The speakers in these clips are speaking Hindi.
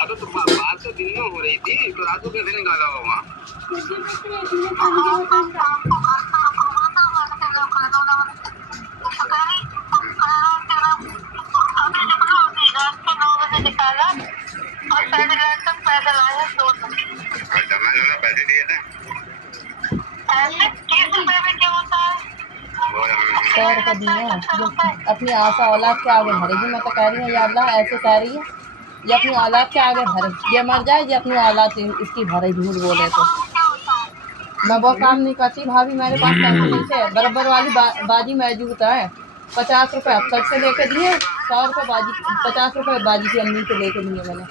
अबे तो बात तो दिन में हो रही थी, तो रात को कैसे निकाला होगा? अच्छा, मैंने पैसे दिए थे। 100 रुपये दिए। अपनी आशा औलाद के आगे भरेगी। मैं तो कह रही हूँ या अल्लाह, ऐसे कह रही है ये अपनी औलाद के आगे भरे, ये मर जाए ये अपनी औलाद इसकी भरे, झूठ बोले तो। मैं वो काम नहीं करती भाभी, मेरे पास पैसे नहीं थे। बराबर वाली बाजी मौजूद है। 50 रुपये अफसर से लेके दिए, 100 रुपये बाजी, 50 रुपये बाजी की अम्मी से लेके दिए मैंने।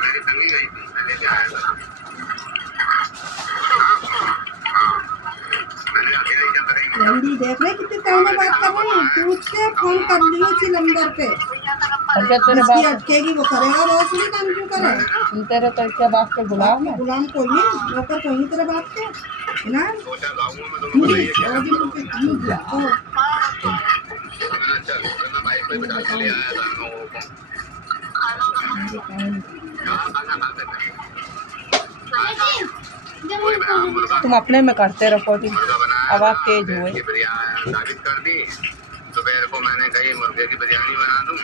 मेरे संग ही गई थी, मैं लेके आया था। लंबी देख रहे कितने टाइम में बात कर रही है। पूछ के फोन कर लियो इसी नंबर पे। जिसकी अटकेगी वो करेगा, रोज नहीं काम क्यों करे? तेरे तो क्या बात के गुलाम है? गुलाम कोई नहीं, नौकर कोई नहीं तेरे बात के ना। तुम अपने में करते रहो, आवाज तेज हुए। साबित कर दी। दोपहर को मैंने कही मुर्गे की बिरयानी बना दूं।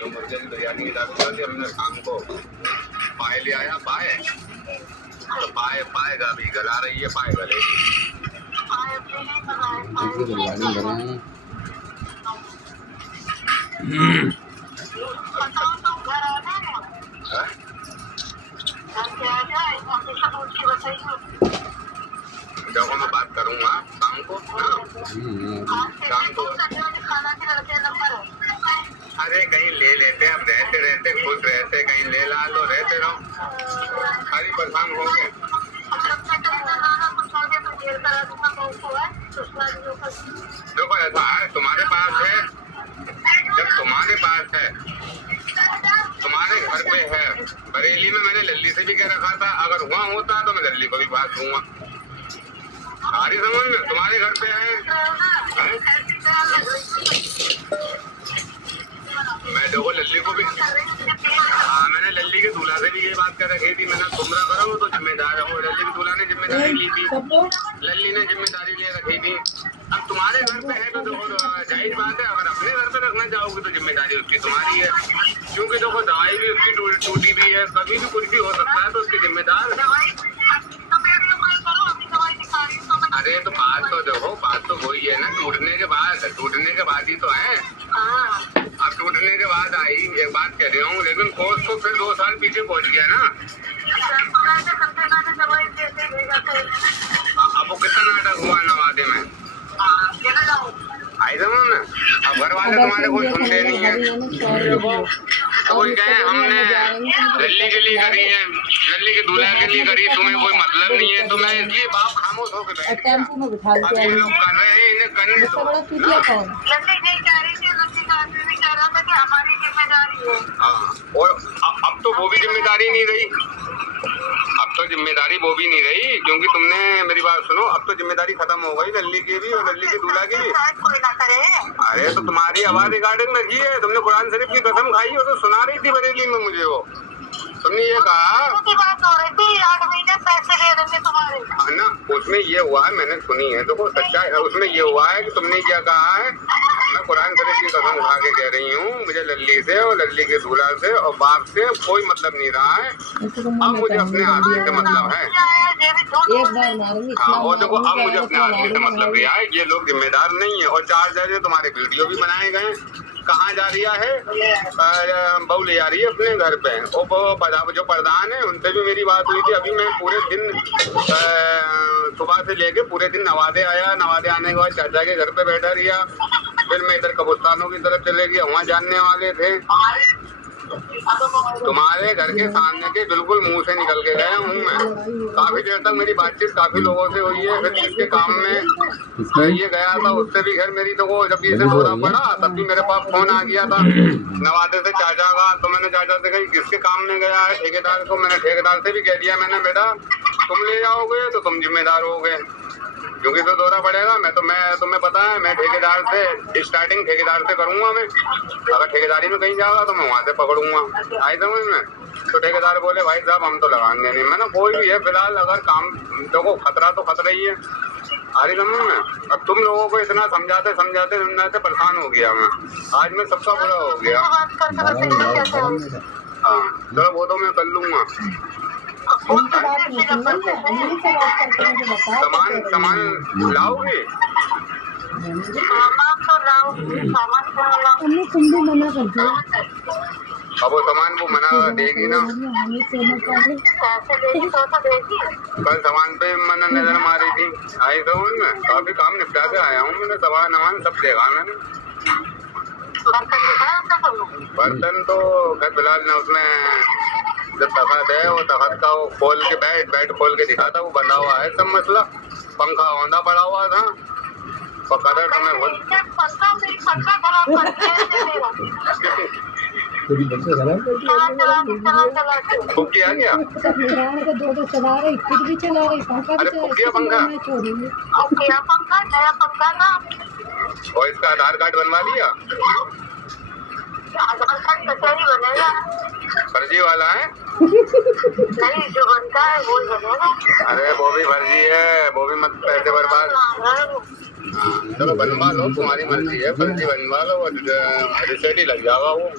तो मुर्गे की बिरयानी की दावत कर दी हमने। शाम को पाए ले आया, पाए तो पाए का भी गला रही है, पाए गलेगी। देखो मैं बात करूंगा शाम को ना, शाम को। अरे कहीं ले लेते, अब रहते रहते खुश रहते, कहीं ले ला लो, रहते रहो, खाली परेशान हो गए। देखो ऐसा है, तुम्हारे पास है, जब तुम्हारे पास है, तुम्हारे घर पे है। बरेली में मैंने लल्ली से भी कह रखा था, अगर वहाँ होता तो मैं लल्ली को भी बात दूंगा। सारी समझ में तुम्हारे घर पे है? मैं देखो लल्ली को भी, हाँ मैंने लल्ली के दूल्हा से भी ये बात कर रखी थी, मैंने तुमरा करो तो जिम्मेदार हो। लल्ली के दूल्हा ने जिम्मेदारी ली थी, लल्ली ने जिम्मेदारी ले रखी थी। अब तुम्हारे घर पे है तो देखो जाहिर बात है, अगर अपने घर पे रखना चाहोगे तो जिम्मेदारी उसकी तुम्हारी है, क्योंकि देखो दवाई भी उसकी टूटी भी है, कभी भी कुछ भी हो सकता है, तो उसकी जिम्मेदार। अरे तो बात तो देखो, बात तो वही है ना, टूटने के बाद ही तो है। अब टूटने के बाद आई एक बात कह रही हूँ, लेकिन कोर्स तो फिर 2 साल पीछे पहुँच गया ना। अब वो कितना नाटक हुआ नवादे में, आई समझ में। अब घर वाले तुम्हारे कोई सुनते नहीं है। तो कोई कहे हमने लल्ली के लिए करी है, लल्ली के दूल्हा के लिए करी, तुम्हें कोई मतलब नहीं है, तो मैं इसलिए बाप खामोश होकर बैठ गया। अब ये लोग कर रहे हैं, इन्हें करने दो। हाँ, और अब तो वो भी जिम्मेदारी नहीं रही, अब तो जिम्मेदारी वो भी नहीं रही, क्योंकि तुमने मेरी बात सुनो, अब तो जिम्मेदारी खत्म हो गई लल्ली की भी और लल्ली के दूल्हा की भी। अरे तो तुम्हारी आवाज रिकॉर्डिंग लगी है, तुमने कुरान शरीफ की कसम खाई हो तो सुना रही थी बरेली में मुझे। वो तुमने ये कहा है ना, उसमें ये हुआ है, मैंने सुनी है, देखो सच्चाई है, उसमें ये हुआ है कि तुमने क्या कहा है, मैं कुरान शरीफ की कसम खा के कह रही हूँ, मुझे लल्ली से और लल्ली के दूल्हा से और बाप से कोई मतलब नहीं रहा है। अब मुझे अपने आदमी से मतलब है। हाँ, और देखो अब मुझे अपने आदमी से मतलब रहा है, ये लोग जिम्मेदार नहीं है। और 4 जगह तुम्हारे वीडियो भी बनाए गए, कहाँ जा रही है, बहू ले जा रही है अपने घर पे। और जो प्रधान है उनसे भी मेरी बात हुई थी, अभी मैं पूरे दिन सुबह से लेके पूरे दिन नवादे आया, नवादे आने के बाद चाचा के घर पे बैठा रहा, फिर मैं इधर कब्रिस्तानों की तरफ चले गया, वहाँ जानने वाले थे। तुम्हारे घर के सामने के बिल्कुल मुंह से निकल के गया हूँ मैं। काफी देर तक मेरी बातचीत काफी लोगों से हुई है। फिर जिसके काम में ये गया था उससे भी घर मेरी तो वो जब इसे दौरा पड़ा तब भी मेरे पास फोन आ गया था नवादे से चाचा का। तो मैंने चाचा से कही किसके काम में गया है ठेकेदार को। मैंने ठेकेदार से भी कह दिया मैंने बेटा तुम ले जाओगे तो तुम जिम्मेदार होगे क्योंकि तो दौरा पड़ेगा। मैं तुम्हें पता है मैं ठेकेदार से स्टार्टिंग ठेकेदार से करूंगा। मैं अगर ठेकेदारी में कहीं जाऊंगा तो मैं वहां से पकड़ूंगा। आई समझ में। तो ठेकेदार बोले भाई साहब हम तो लगाएंगे नहीं। मैंने कोई भी है फिलहाल अगर काम देखो खतरा तो खतरा ही है। आ रही समझ में। अब तुम लोगों को इतना समझाते परेशान हो गया मैं। आज मैं सबका बुरा हो गया। हाँ चलो वो तो मैं कर लूंगा। सामान लाओगे तुम भी मना कर दो। अब वो सामान वो मना देगी ना। कल सामान पे मैंने नजर मारी थी। आई तो में काफी काम निपटा के आया हूँ। मैंने सामान नमान सब देखा मैंने। बर्तन तो खैर फिलहाल ना उसमें जो तखत है वो तखत का वो खोल के बैठ खोल के दिखा था वो बंधा हुआ है सब मसला। पंखा औंधा पड़ा हुआ था कदर तो मैं फुकी आ गया। अरे फुकिया पंखा और इसका आधार कार्ड बनवा लिया। आधार कार्ड कचहरी बनेगा फर्जी वाला है नहीं जो बनता है वो बनेगा। अरे वो भी फर्जी है वो भी मत पैसे बर्बाद। चलो बनवा लो तुम्हारी मर्जी है फर्जी बनवा लो रिसेट ही लग जाएगा वो।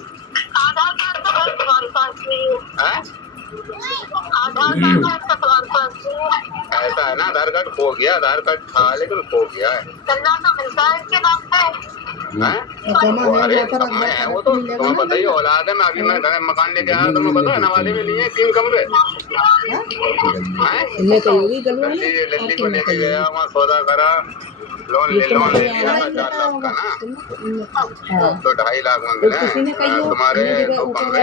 आधार कार्ड तो है तुम्हारे पास नहीं है। आधार कार्ड तो तुम्हारे पास नहीं है। ऐसा है ना आधार कार्ड खो गया। आधार कार्ड था लेकिन खो गया है। चलना तो मिलता है इसके नाम पे। अरे वो तो तुम्हें पता ही औलाद है। मैं अभी मैं घर मकान लेके आया तुम्हें पता है नवादे में लिए 3 कमरे। लल्ली को लेके गया वहाँ सौदा करा लोन ले लिया 4 लाख का ना तो 2.5 लाख में मिले तुम्हारे 2 कमरे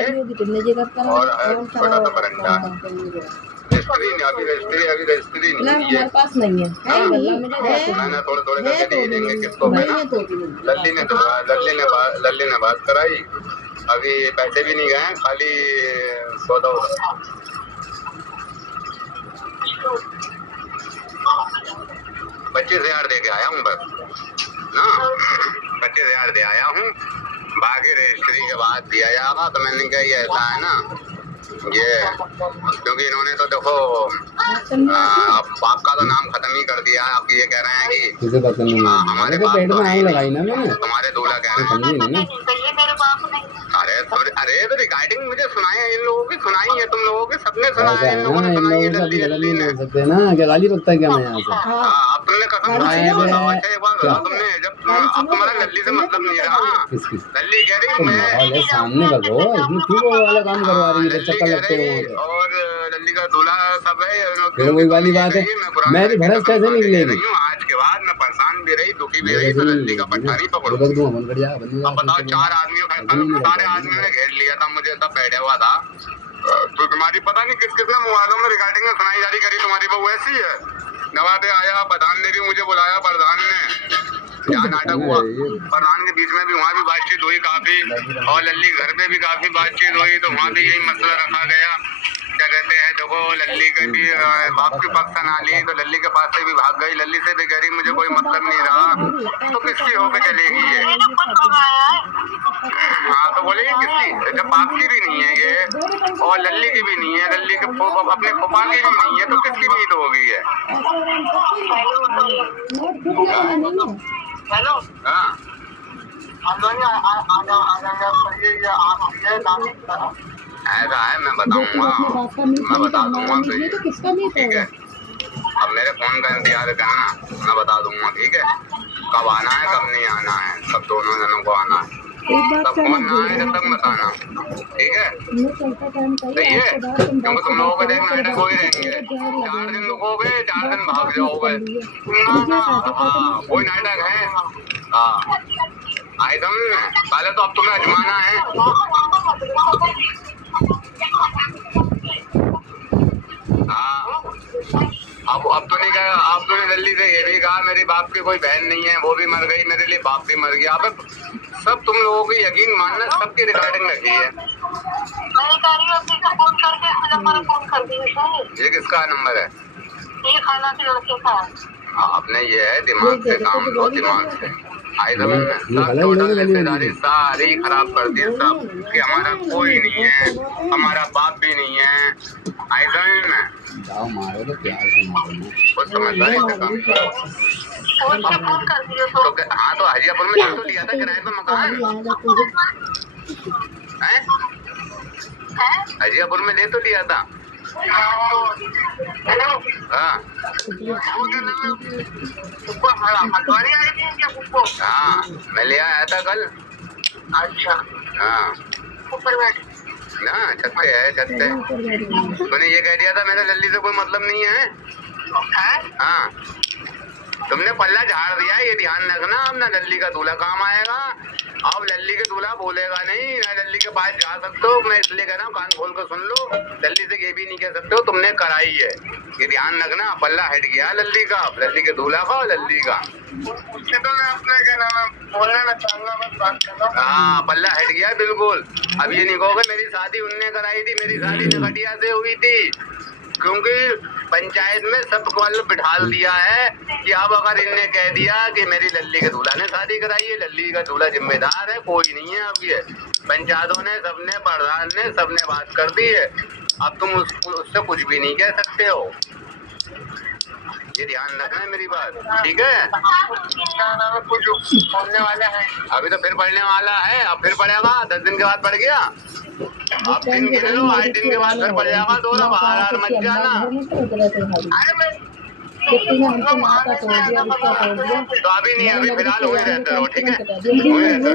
और छोटा सा बरंडा। रजिस्ट्री नहीं है पास नहीं है। मैंने थोड़े करके दे देंगे किस्तों पे ना। लल्ली ने बात कराई अभी पैसे भी नहीं गए खाली सौदा 25,000 दे के आया हूँ बस ना। 25,000 दे आया हूँ बाकी रजिस्ट्री के बाद दिया जाएगा। तो मैंने कहा ये ऐसा है ना ये क्योंकि इन्होंने तो देखो आपका तो नाम खत्म ही कर दिया। आप ये कह रहे हैं कि हमारे बाप तो तुम्हारे दूल्हा कह रहे हैं। अरे तो रिकॉर्डिंग मुझे सुनाई है इन लोगों की सुनाई है तुम लोगों के सबने सुनाया है। इन लोगों ने सुनाई है लल्ली ने क्या गाली बकता है क्या मैं यहाँ से। अब तुमने कसम खाई है बताओ। अच्छा एक बात बताओ तुमने जब अब तुम्हारा लल्ली से मतलब नहीं रहा। लल्ली कह रही मैं सामने का दो वाला काम करवा रही है चक्कर लगते हो और लल्ली का दूल्हा सब है। फिर वही वाली बात है मेरी भैंस कैसे निकलेगी। आज के बाद मैं परेशान भी रही दुखी भी रही तो लल्ली का पट्टा नहीं पकड़ू। अब बताओ 4 आदमियों सारे आदमियों ने घेर लिया था मुझे सब बैठा हुआ था। तो तुम्हारी पता नहीं किसने मोबाइलों में रिकॉर्डिंग में सुनाई जारी करी। तुम्हारी बहू ऐसी है। नवादे आया प्रधान ने भी मुझे बुलाया। प्रधान ने यहाँ नाटक हुआ प्रधान के बीच में भी वहाँ भी बातचीत हुई काफी और लल्ली घर पे भी काफी बातचीत हुई। तो वहाँ भी यही मसला रखा गया क्या कहते हैं देखो लल्ली के भी बाप की पक्ष ना ली तो लल्ली के पास से भी भाग गई। लल्ली से भी कह रही मुझे कोई मतलब नहीं रहा तो किसकी होके चलेगी ये। हाँ तो बोले किसकी जब बाप की भी नहीं है ये और लल्ली की भी नहीं है लल्ली के अपने फुफा की भी नहीं है तो किसकी नींद हो गई है। हेलो हाँ ऐसा है मैं बताऊंगा मैं बता दूंगा ठीक है। अब मेरे फोन का इंतजार करना मैं बता दूंगा ठीक है। कब आना है कब नहीं आना है सब दोनों जनों को आना है। तब फोन ना आए जब तक मत आना ठीक है। सही है क्योंकि तुम लोगों को देखना नाटक हो ही रहेंगे। 4 दिन रुकोगे 4 दिन भाग जाओगे। हाँ कोई नाटक है। हाँ आई समझ में पहले तो अब तुम्हें अजमाना है। बाप की कोई बहन नहीं है, वो भी मर गई, मेरे लिए बाप भी मर गया। अब सब तुम लोगों की यकीन मानना, सबकी रिकॉर्डिंग रखी है। मैं कह रही हूँ अपने को फोन करके इस नंबर पर फोन कर दीजिए। ये किसका नंबर है? ये खाना के लड़के का है। आपने ये है दिमाग से काम लो, दिमाग से। आई समझ में? सब टोटल रिश्तेदारी सारी खराब कर दी सब, कि हमारा कोई नहीं है, हमारा बाप भी नहीं है। आई समझ में? जाओ मारो तो प्यार से मारो ना। कुछ समझदारी से काम करो। फोन पे फोन कर दिए तो हाँ, तो हाजीपुर में तो लिया था किराए पे मकान है, हाजीपुर में ले तो लिया था। हेलो, हाँ हल्द्वानी आई थी क्या कुछ? हाँ, मैं ले आया था कल। अच्छा, हाँ ऊपर बैठ। ना, छत पे है, छत पे। तूने ये कह दिया था मेरे लल्ली से कोई मतलब नहीं है। हाँ, तुमने पल्ला झाड़ दिया, ये ध्यान रखना। अब ना लल्ली का दूल्हा काम आएगा, अब लल्ली के दूल्हा बोलेगा नहीं, ना लल्ली के पास जा सकते हो। मैं इसलिए कह रहा हूँ, कान खोल कर सुन लो, लल्ली से ये भी नहीं कह सकते हो तुमने कराई है, ये ध्यान रखना। पल्ला हट गया लल्ली का, लल्ली के दूल्हा का और लल्ली का। उससे तो मैं अपना क्या नाम है बोलना ना चाहूंगा, बस बात कर रहा हूँ। हाँ, पल्ला हट गया बिल्कुल। अब ये नहीं कहोगे मेरी शादी उनने कराई थी, मेरी शादी नगटिया से हुई थी, क्योंकि पंचायत में सब को बिठाल दिया है कि अब अगर इनने कह दिया कि मेरी लल्ली के दूल्हा ने शादी कराई है, लल्ली का दूल्हा जिम्मेदार है, कोई नहीं है। अब ये पंचायतों ने, सबने, प्रधान ने, सबने बात कर दी है। अब तुम उससे कुछ भी नहीं कह सकते हो, ये ध्यान रखना है मेरी बात, ठीक है? कुछ बोलने वाला है अभी तो फिर पढ़ने वाला है, अब फिर पढ़ेगा, 10 दिन के बाद पढ़ गया। अब दिन गिन लो, 8 दिन के बाद फिर पढ़ जाएगा। दोनों बाहर मत जाना। तो अभी नहीं, अभी फिलहाल वही रहते रहो, ठीक है? वही रहते रहो।